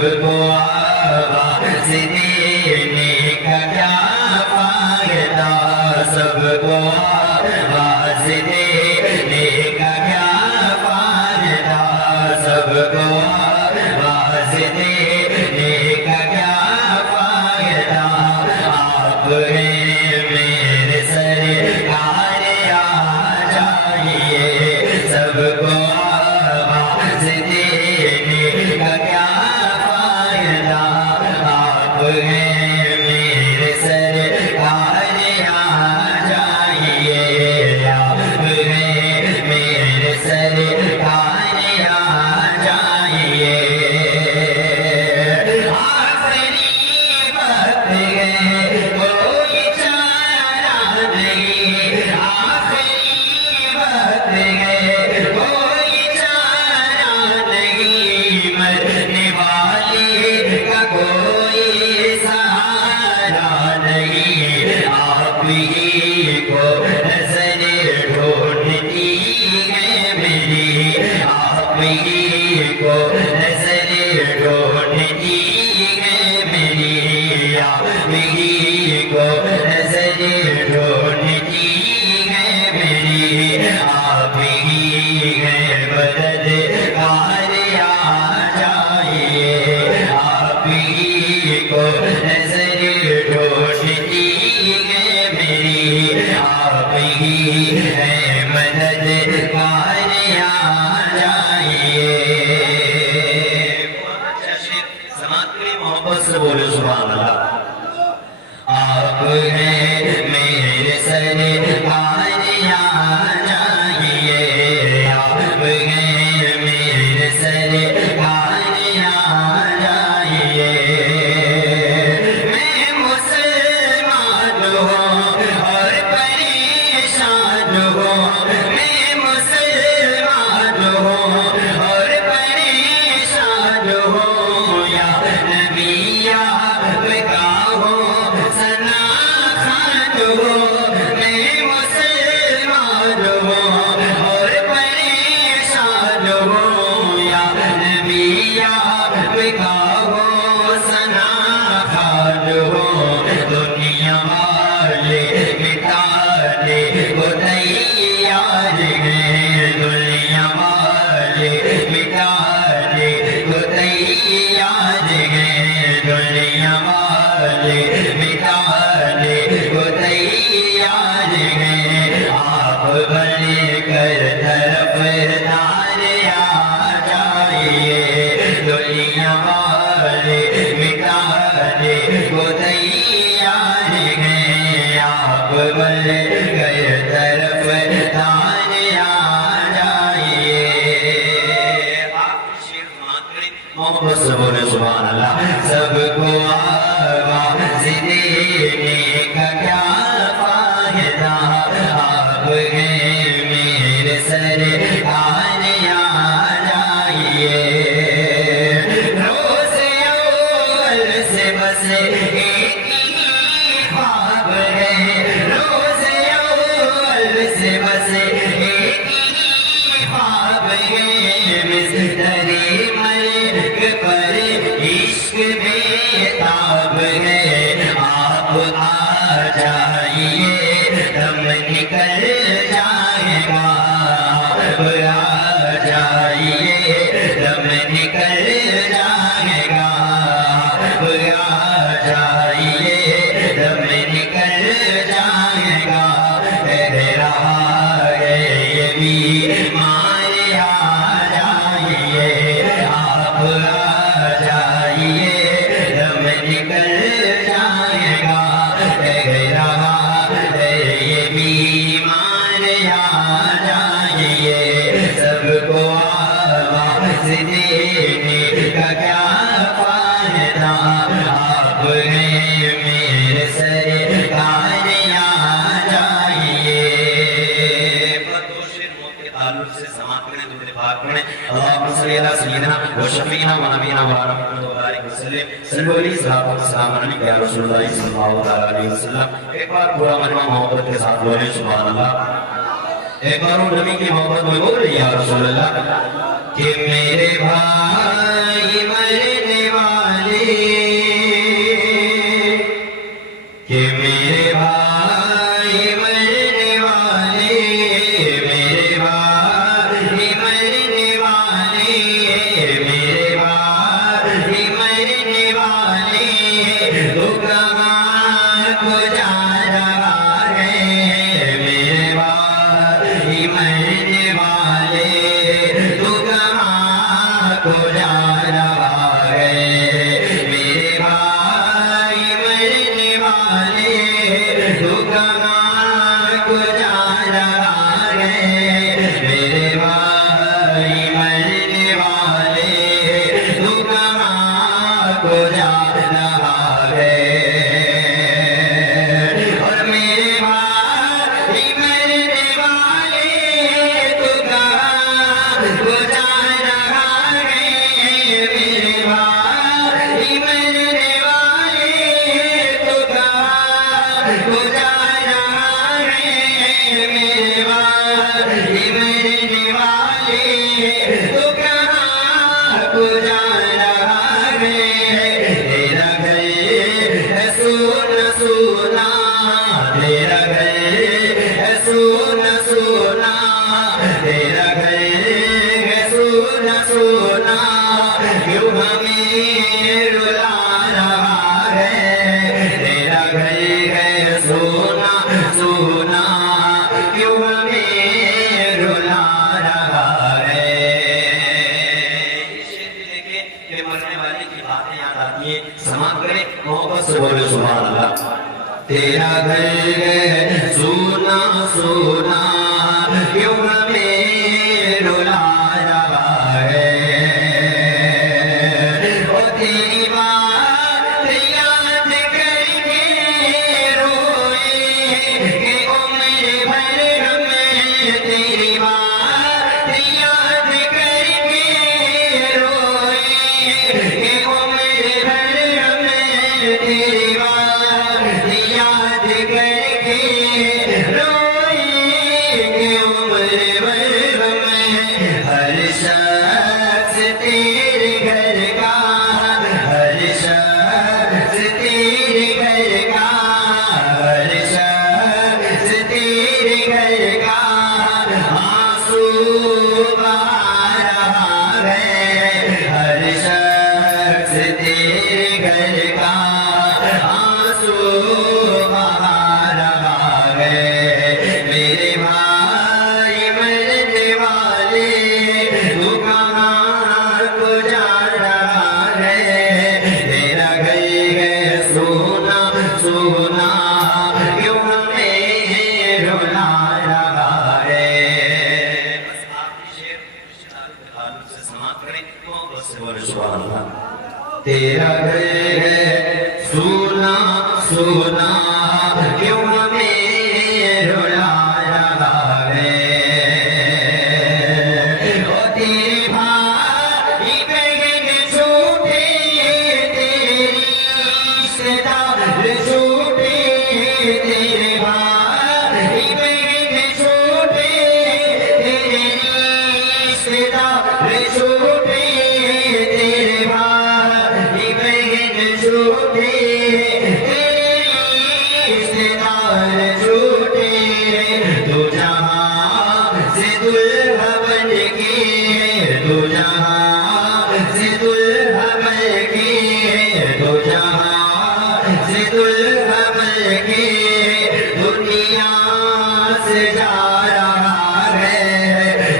سب کو آواز دینے کا کیا فائدہ، سب کو آواز دینے کا کیا فائدہ، سب کو آواز دینے کا کیا فائدہ، آپ ہیں میرے سرکار آ جائیے، سب کو آواز دینے کا کیا فائدہ، آپ ہیں میرے سرکار آ جائیے، آپ ہیں میرے سرکار آ جائیے، آخری وقت ہے کوئی چارہ نہیں، آخری وقت ہے کوئی چارہ نہیں، مرنے والے کا کوئی سہارا نہیں، آپ ہی کو نظر ڈھونڈتی ہے میری، آپ ہی کو نظر ڈھونڈتی ہے میری، آپ ہی کو نظر ڈھونڈتی ہے میری، آپ ہی ہے مددگار آ جائیے، آپ ہی کو نظر ڈھونڈتی ہے میری، آپ ہی ہے مددگار آ جائیے۔ سماعت کے لیے محبت سے بولے سبحان اللہ۔ آپ ہیں میرے سرکار آ جائیے، آپ ہیں میرے سرکار آ جائیے، میں مسلمان ہوں اور پریشان ہوں، میں مسلمان ہوں اور پریشان ہوں، یا نبی آپ کا ہوں ثنا خوان ہوں، میں مسلمان ہوں اور پریشان ہوں، یا نبی آپ کا ہوں ثنا خوان ہوں، دنیا والے مٹانے کو تیار ہیں، دنیا والے مٹانے کو تیار ہیں، دنیا والے مٹانے کو تیار ہیں، آپ بن کر طرفدار آ جائیے، دنیا والے مٹانے کو تیار ہیں، آپ بن کر طرفدار آ جائیے۔ محبت سے بولے سبحان اللہ۔ سب کو آواز دینے کا کیا فائدہ، آپ ہیں میرے سرکار آ جائیے، روز اول سے بس ایک ہی خواب ہے، روز اول سے بس ایک ہی خواب ہے، مستری مرگ پر عشق بےتاب ہے، آپ آ جائیے دم نکل جائے گا، آپ آ جائیے دم نکل جائے گا، آپ آ جائیے دم نکل جائے گا، کہہ رہا ہے یہ بیمار آ جائیے، آپ آ جائیے دم نکل جائے گا، کہہ رہا ہے یہ بیمار آ جائیے، سب کو آواز دینے کا کیا فائدہ، آپ ہیں میرے سرکار آ جائیے۔ تعلق سے سماعت کریں، درود پاک پڑھیں، اللہم صلی علی سیدنا و شفیعنا و نبینا و رحمۃ اللہ وسلم، صلی علیہ السلام علیکم یا رسول اللہ صلی اللہ علیہ وسلم۔ ایک بار پورا مجمع محبت کے ساتھ بولے سبحان اللہ، ایک بار وہ نبی کی محبت میں بولے یا رسول اللہ، کہ میرے بھائی مرنے والے ہمیں رلا رہا ہے، تیرا گھر ہے سونا سونا کیوں ہمیں رلا رہا ہے۔ یہ شعر دیکھیں کہ مرنے والے کی باتیں یاد آتی ہیں، سماعت کریں، محبت سے بولے سبحان اللہ۔ تیرا گھر ہے سونا سونا کیوں ہمیں رلا رہا ہے، او تیری بات یاد کر کے روئے کہ عمر بھر ہمیں، تیری بات یاد کر کے روئے کہ عمر بھر ہمیں، تیری بات یاد کر کے روئے کہ عمر بھر ہمیں۔ ہر شخص تیرے گھر کا، ہر شخص تیرے گھر کا، ہر شخص تیرے گھر کا آنسو بہا رہا ہے، ہر شخص تیرے گھر کا آنسو بہا رہا ہے۔ میرے بھائی مرنے والے تو کہاں کو جا رہا ہے، تیرا گھر ہے سونا سونا کیوں ہمیں رلا رہا ہے۔ بس آخری شعر رشتہ داروں کے تعلق سے سماعت کریں، محبت سے بولے سبحان اللہ۔ تیرا گھر ہے سونا سونا کیوں ہمیں رلا رہا ہے، او تیرے بھائی بہن چھوٹے، تیری رشتے دار چھوٹے، تیرے بھائی بہن چھوٹے، تیرے رشتے دار چھوٹے، تیرے بھائی بہن چھوٹے، تیرے رشتے دار چھوٹے، تو جہاں سے دلہا بن کے، تو جہاں سے دلہا بن کے، تو جہاں سے دلہا بن کے دنیا سے جا رہا ہے،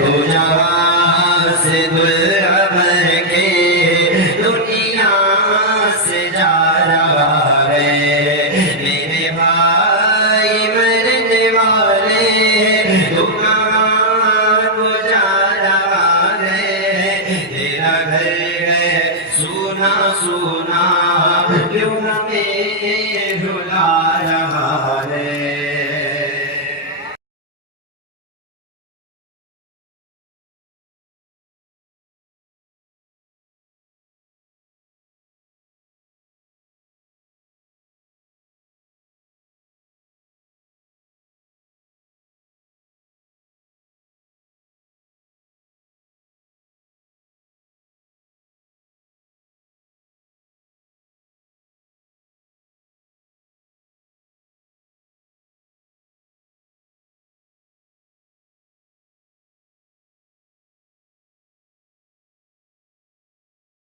تو جہاں سے دلہا بن کے دنیا سے جا رہا ہے۔ میرے بھائی مرنے والے تو کہاں کو جا رہا ہے، تیرا گھر ہے سونا سونا کیوں ہمیں رلا رہا ہے۔